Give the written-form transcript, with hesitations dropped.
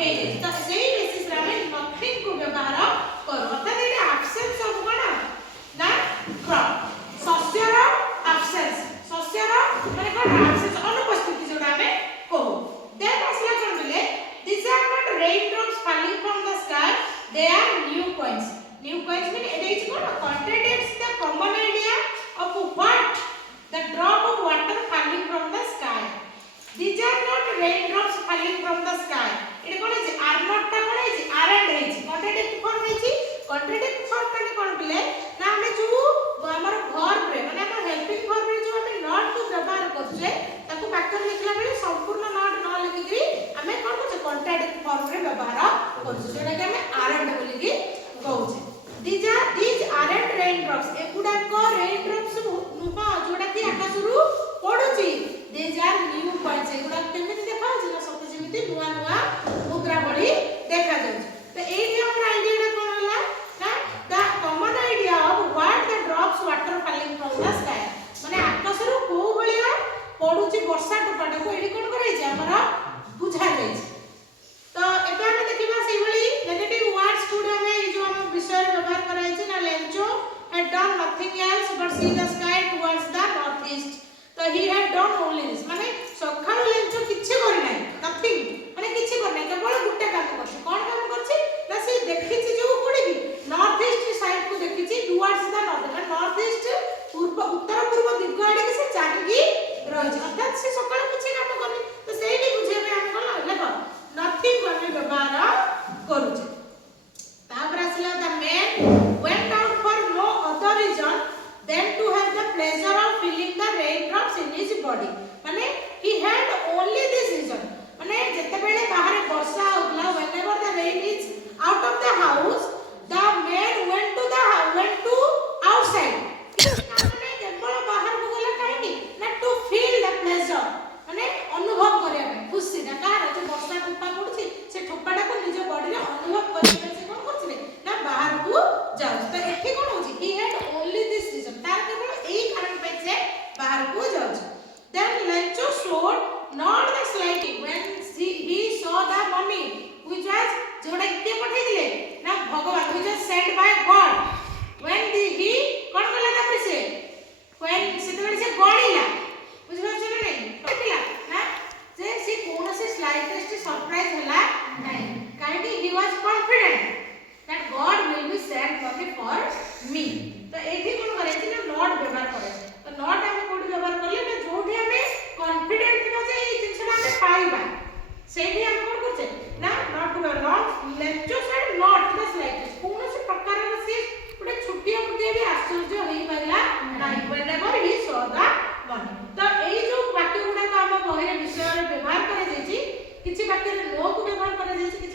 हे तो सेही बेसिस रे हमें नथिंग को व्यवहार करू अर्थात ये एब्सेंस ऑफ कोन ना क्रॉप शस्यर एब्सेंस शस्यर माने कोन एब्सेंस अनुपस्थिति जोडा हमें कहू देन असला कोन बोले these are not raindrops falling from the sky they are new coins mean it is what contradicts the common idea of what the drop of water falling from the sky these are not raindrops falling from the sky it कोन है are not ता कोन है aren't है contradict form है contradict form माने कोन बोले ना हमें जो हमर verb रे माने हमर helping verb रे जो हमें not को व्यवहार करछे ताको वाक्य लिखला बेले संपूर्ण not न लिखि हमें कोन करछे contradict form रे व्यवहार करछे जेटा कि हमें aren't बोली कि कहउछे these aren't raindrops एकुडा को raindrops नुहा जोटा कि आकाशरू पडुची these are new coins एकुडा केमिति देखा जे सते जेमिति नुवा नुवा मुद्रा बडी देखा जाउछ तो एही हमर आइडिया कोन होला ना the common idea of what the drops water falling from the sky माने आकाशरू को भलिया पडुची वर्षा टोपाटा को एडी कोन करै छै हमरा बुझा जाय छै तो एबे हम देखिबा सेही भली नेगेटिव वर्ड्स टुडे में जो हम विषय व्यवहार कराय छै ना Lencho had done nothing else but see the sky towards the northeast तो he had done only this माने सखाल लेंचो किछि करि नै nothing माने किछि कर नै केवल गुटे काम करछि कोन काम करछि ना से देखि छि जो कोडी भी नॉर्थ ईस्ट साइड को देखि छि टुवर्ड्स द नॉर्थ माने नॉर्थ ईस्ट पूर्व उत्तर पूर्व दिग आडे के से चाटकी रहि छै अर्थात से सकाळ किछि काम करनि तो सेही बुझेबे हम कोन लेखो nothing को हम व्यवहार करू छै तापर आसला the man went out for no other reason than to have the pleasure of feeling the raindrops in his body माने he had only this reason माने जते बेले बाहर वर्षा होतला whenever the rain is out of the house the man went to outside माने केवल बाहर को गला काहेकि ना to feel the pleasure माने अनुभव करे खुशी ना कार जो वर्षा ठोपा पड़ुची से ठोपाटा को निज बॉडी रे अनुभव करे से कोन करछिले ना बाहर को जाउ तो एठी कोन होची he had only this reason तार केवल एही कारण पे से बाहर को जाउ then Lencho showed not the slightly when he saw the money which was जोडा के पठाई दिले ना भगवान which was sent by God when he कोन कला ता से when से से गणिला बुझ पाछ ना नहीं पठिला ना जे से कोन से स्लाइटेस्ट सरप्राइज हला नहीं काहे he was confident that God will be sent money for me तो एठी कोन करे छी ना नॉट व्यवहार करे तो नॉट हम कोड व्यवहार करले ना जोठी हमें कॉन्फिडेंट थिबा जे ई जिंसटा हमें पाइबा सेठी हम कोन करछे ना not to not lecture side not the slightest कोन से प्रकार से पुटे छुट्टिया पुटे भी आश्चर्य होई पाइला नाही whenever he saw the money तो एई जो वाक्य गुडा का हम बहिरे विषय रे व्यवहार करे जेछि किछि वाक्य रे नो को व्यवहार करे जेछि